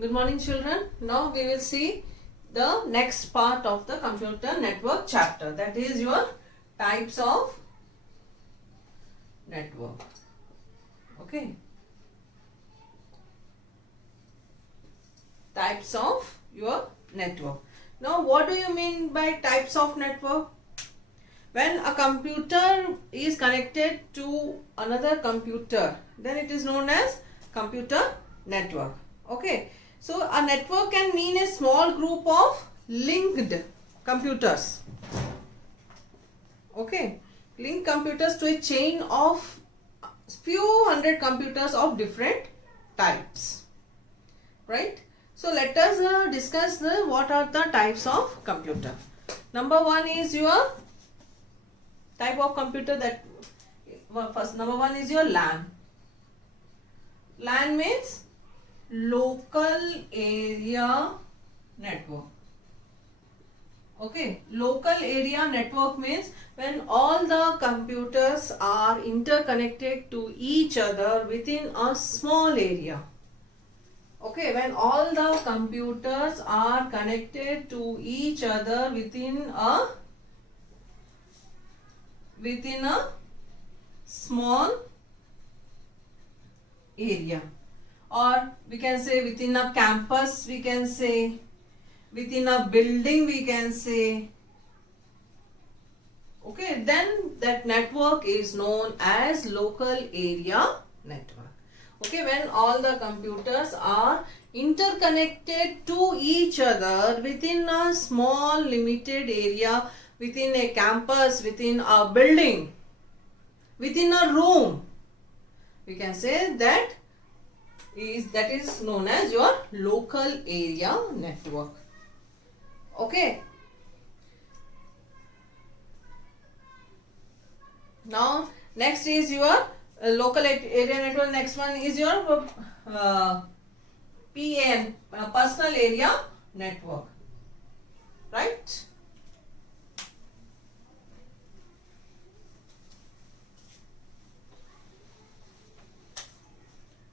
Good morning, children. Now we will see the next part of the computer network chapter, that is your types of network. Okay. Types of your network. Now what do you mean by types of network? When a computer is connected to another computer, then it is known as computer network. Okay. So a network can mean a small group of linked computers. Okay. Linked computers to a chain of few hundred computers of different types. Right. So let us discuss what are the types of computer. Number one is your type of computer that first number one is your LAN. LAN means local area network. Okay, local area network means when all the computers are interconnected to each other within a small area. Okay, when all the computers are connected to each other within a small area, or we can say within a campus, we can say within a building, we can say. Okay, then that network is known as local area network. Okay, when all the computers are interconnected to each other within a small limited area, within a campus, within a building, within a room, we can say that is known as your local area network. Okay. Now next is your local area network. Next one is your PAN, personal area network. Right.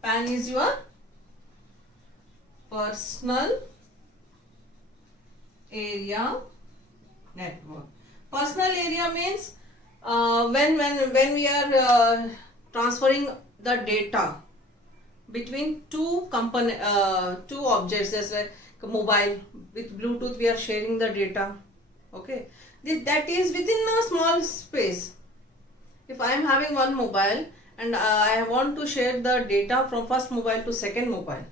PAN is your personal area network. Personal area means when we are transferring the data between two objects, as like a mobile, with Bluetooth we are sharing the data. Okay, that is within a small space. If I am having one mobile and I want to share the data from first mobile to second mobile,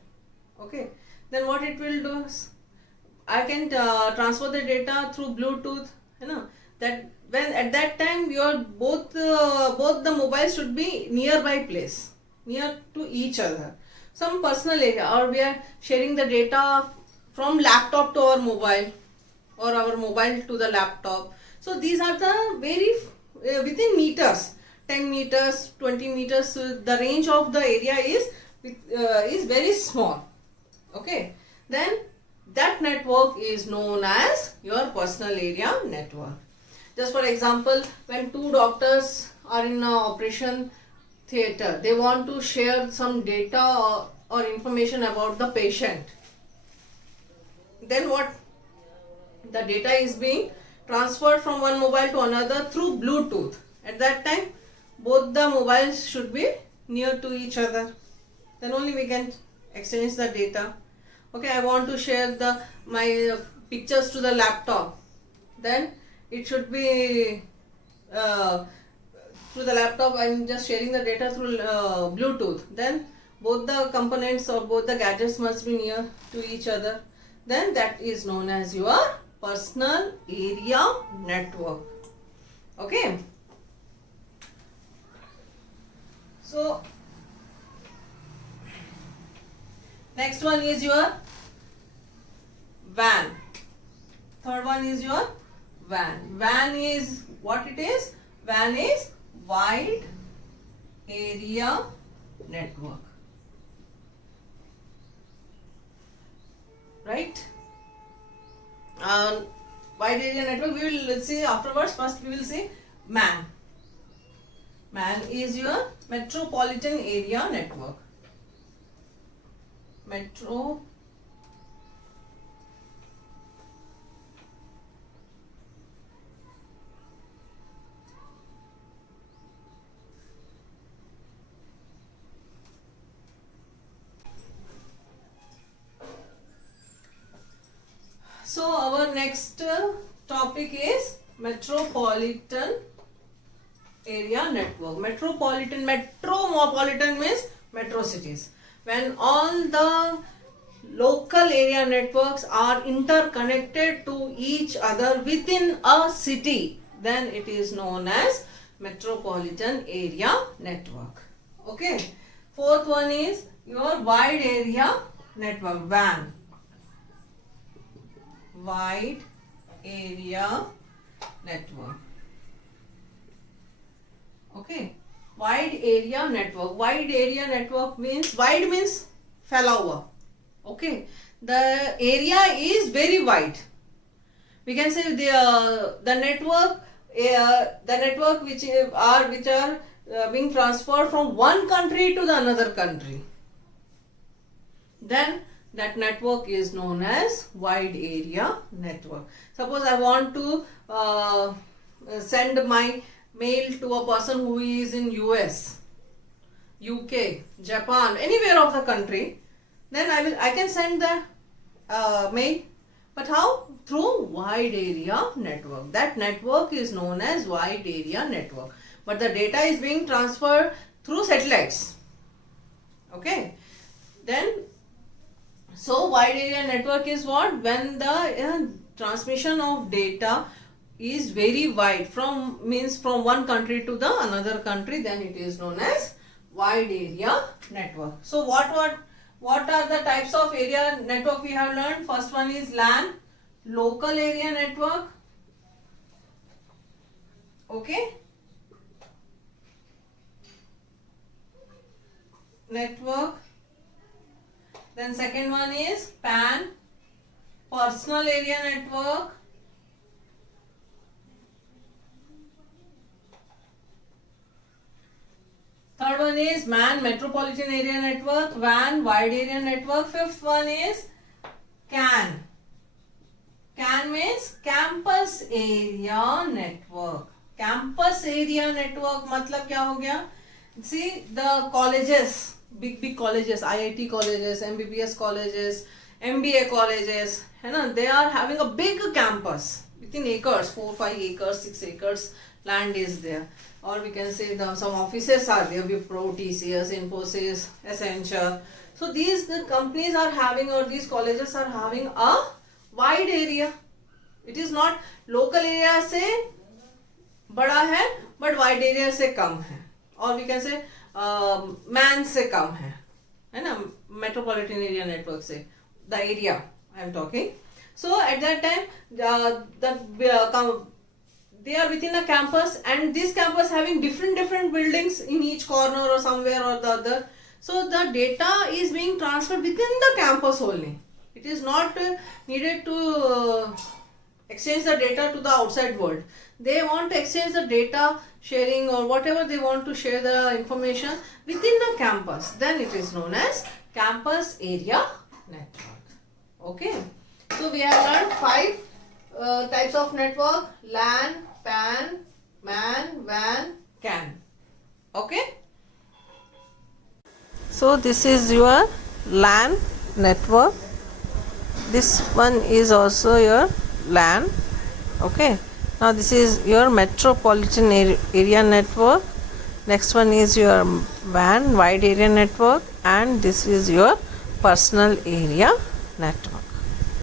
okay, then what it will do is I can transfer the data through Bluetooth. You know that when at that time your both the mobiles should be nearby place, near to each other. Some personal area, or we are sharing the data from laptop to our mobile, or our mobile to the laptop. So these are the very within meters, 10 meters, 20 meters. The range of the area is very small. Okay, then that network is known as your personal area network. Just for example, when two doctors are in an operation theater, they want to share some data or information about the patient. Then what? The data is being transferred from one mobile to another through Bluetooth. At that time, both the mobiles should be near to each other. Then only we can exchange the data. Okay, I want to share my pictures to the laptop. Then it should be through the laptop. I'm just sharing the data through Bluetooth. Then both the components or both the gadgets must be near to each other. Then that is known as your personal area network. Okay. So next one is your WAN. Third one is your WAN. WAN is what it is? WAN is wide area network. Right? Wide area network we will see afterwards. First we will see MAN. MAN is your metropolitan area network. Metropolitan next topic is metropolitan area network. Metropolitan means metro cities. When all the local area networks are interconnected to each other within a city, then it is known as metropolitan area network. Okay. Fourth one is your wide area network, WAN. Wide area network. Okay. Wide area network. Wide area network means, wide means fella hua. Okay. The area is very wide. We can say the network which are being transferred from one country to the another country. Then that network is known as wide area network. Suppose I want to send my mail to a person who is in US, UK, Japan, anywhere of the country, then I can send the mail. But how? Through wide area network. That network is known as wide area network. But the data is being transferred through satellites. Okay. Then, so wide area network is what? When the transmission of data is very wide, from one country to the another country, then it is known as wide area network. So what are the types of area network we have learned? First one is LAN, local area network. Okay. Network. Then second one is PAN, personal area network. Third one is MAN, metropolitan area network. WAN, wide area network. Fifth one is CAN. CAN means campus area network. Campus area network मतलब क्या हो गया? See, the colleges, big colleges, IIT colleges, MBBS colleges, MBA colleges, they are having a big campus within acres, 4-5 acres, 6 acres land is there. Or we can say some offices are there, Wipro, TCS, Infosys, Accenture. So these companies are having, or these colleges are having a wide area. It is not local area से बड़ा है, but wide area से कम है. Or we can say MAN से कम है ना, metropolitan area network से, the area I am talking. So at that time they are within a campus, and this campus having different buildings in each corner or somewhere or the other. So the data is being transferred within the campus only. It is not needed to exchange the data to the outside world. They want to exchange the data sharing or whatever they want to share the information within the campus. Then it is known as campus area network. Okay. So we have learned 5 types of network: LAN, PAN, MAN, WAN, CAN. Okay. So this is your LAN network. This one is also your LAN. Okay. Now this is your metropolitan area network. Next one is your WAN, wide area network, and this is your personal area network.